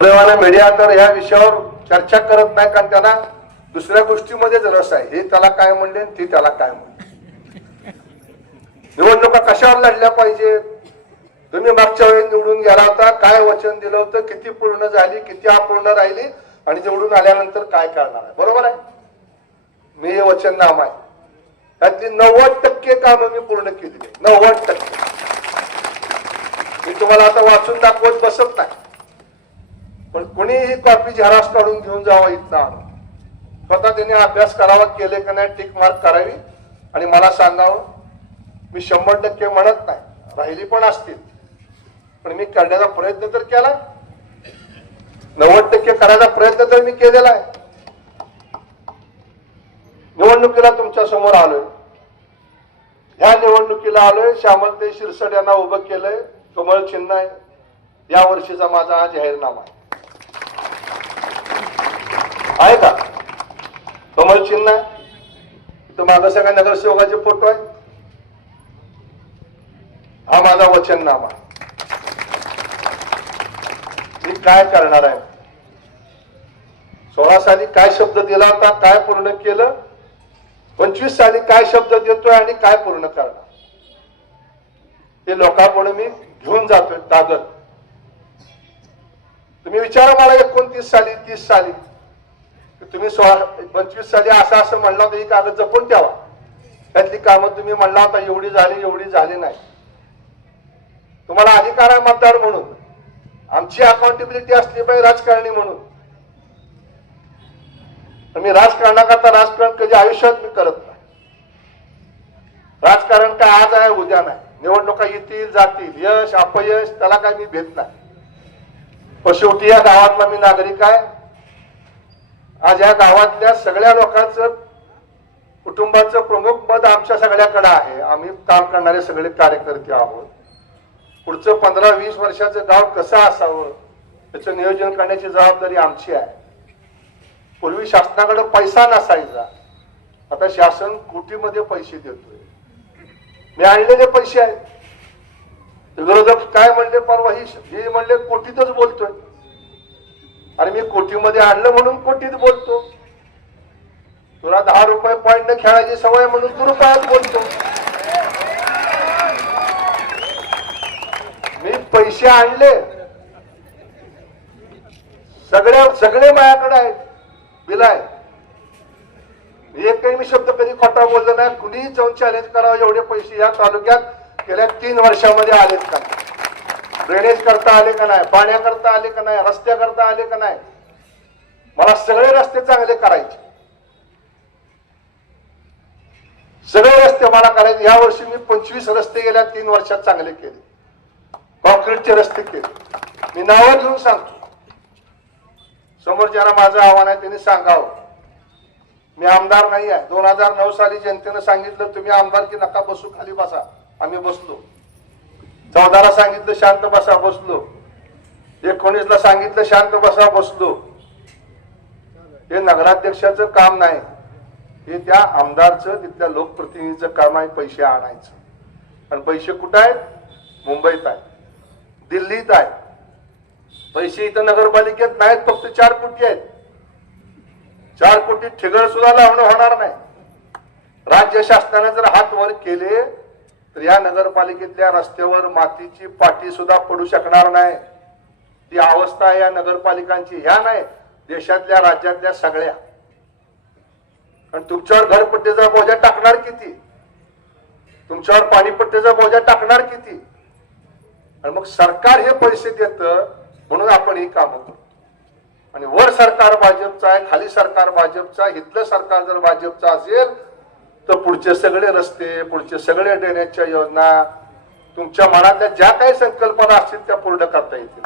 दुर्दैवाने मीडिया तर ह्या विषयावर चर्चा करत नाही कारण त्यांना दुसऱ्या गोष्टीमध्येच रस आहे. हे त्याला काय म्हणले ते त्याला काय म्हणले? निवडणुका कशावर लढल्या पाहिजे? तुम्ही मागच्या वेळी निवडून गेला होता काय वचन दिलं होतं किती पूर्ण झाली किती अपूर्ण राहिली आणि निवडून आल्यानंतर काय करणार आहे? बरोबर आहे? मी हे वचन नाम आहे. त्यातली नव्वद टक्के कामं मी पूर्ण केली नव्वद टक्के. मी तुम्हाला आता वाचून दाखवत बसत नाही. पण कोणीही कॉपी झेरॉक्स काढून घेऊन जावं इथला स्वतः त्याने अभ्यास करावा केले का नाही टिक मार्क करावी. आणि मला सांगावं मी शंभर टक्के म्हणत नाही. राहिली पण असतील. पण मी करण्याचा प्रयत्न तर केला. नव्वद टक्के करायचा प्रयत्न तर मी केलेला आहे. निवडणुकीला तुमच्यासमोर आलोय. ह्या निवडणुकीला आलोय श्यामलते शिरसट यांना उभं केलंय कमळ चिन्ह आहे. या वर्षीचा माझा हा जाहीरनामा आहे. आहे का? कमल चिन्ह आहे? इथं माझा सगळ्या नगरसेवकाचे फोटो आहे. हा माझा वचननामा. मी काय करणार आहे? सोळा साली काय शब्द दिला होता काय पूर्ण केलं? पंचवीस साली काय शब्द देतोय आणि काय पूर्ण करणार? ते लोकांपुढे मी घेऊन जातोय ताकद तुम्ही विचारा मला एकोणतीस साली तीस साली. तुम्ही सोळा पंचवीस साली असं असं म्हणला होता ही कागद जपून ठेवा. त्यातली कामं तुम्ही म्हणला होता एवढी झाली एवढी झाली नाही. तुम्हाला अधिकार आहे मतदार म्हणून. आमची अकाउंटेबिलिटी असली पाहिजे राजकारणी म्हणून. मी राजकारणाकरता राजकारण कधी आयुष्यात मी करत नाही. राजकारण काय आज आहे उद्या नाही. निवडणुका येतील जातील. यश अपयश त्याला काय मी भेट नाही. पण शेवटी या गावातला मी नागरिक आहे. आज या गावातल्या सगळ्या लोकांचं कुटुंबाचं प्रमुख पद आमच्या सगळ्याकडे आहे. आम्ही काम करणारे सगळे कार्यकर्ते आहोत. पुढचं पंधरा वीस वर्षाचं गाव कसं असावं त्याचं नियोजन करण्याची जबाबदारी आमची आहे. पूर्वी शासनाकडे पैसा नसायचा. आता शासन कोटीमध्ये पैसे देतोय. मी आणलेले पैसे आहेत. विरोधक काय म्हणले परवा ही म्हणले कोटीतच बोलतोय आणि मी कोटीमध्ये आणलं म्हणून कोटीत बोलतो? तुला दहा रुपये पॉईंट न खेळायची सवय म्हणून तू रुपयात बोलतो. मी पैसे आणले. सगळ्या सगळे माझ्याकडे आहेत. बिलाय एक एकही मी शब्द कधी खोटा बोललो नाही. कुणीही जाऊन चॅलेंज करावं एवढे पैसे या तालुक्यात गेल्या तीन वर्षामध्ये आलेत का? ड्रेनेज करता आले का नाही? पाण्याकरता आले का नाही? रस्त्याकरता आले का नाही? मला सगळे रस्ते चांगले करायचे. सगळे रस्ते मला करायचे. या वर्षी मी पंचवीस रस्ते गेल्या तीन वर्षात चांगले केले. कॉन्क्रीटचे रस्ते केले. मी नावं घेऊन सांगतो. समोरच्याला माझं आव्हान आहे त्यांनी सांगावं. मी आमदार नाही आहे. दोन हजार नऊ साली जनतेनं सांगितलं तुम्ही आमदार की नका बसू खाली बसा. आम्ही बसलो. चौदाला सांगितलं शांत बसा बसलो. एकोणीसला सांगितलं शांत बसा बसलो. हे नगराध्यक्षाचं काम नाही. हे त्या आमदारचं तिथल्या लोकप्रतिनिधीचं काम आहे पैसे आणायचं. आणि पैसे कुठं आहेत? मुंबईत आहेत. दिल्लीत आहेत. पैसे इथं नगरपालिकेत नाहीत फक्त चार कोटी आहेत. चार कोटी ठिगळ सुद्धा लावणं होणार नाही. राज्य शासनाने जर हात वर केले तर या नगरपालिकेतल्या रस्त्यावर मातीची पाठी सुद्धा पडू शकणार नाही. ती अवस्था आहे या नगरपालिकांची ह्या नाही देशातल्या राज्यातल्या सगळ्या. कारण तुमच्यावर घरपट्टीचा बोजा टाकणार किती? तुमच्यावर पाणीपट्टीचा बोजा टाकणार किती? आणि मग सरकार हे पैसे देत म्हणून आपण ही कामं करतो. आणि वर सरकार भाजपचं आहे खाली सरकार भाजपचं आहे इथलं सरकार जर भाजपचं असेल तर पुढचे सगळे रस्ते पुढचे सगळे ड्रेनेजच्या योजना तुमच्या मनातल्या ज्या काही संकल्पना असतील त्या पूर्ण करता येतील.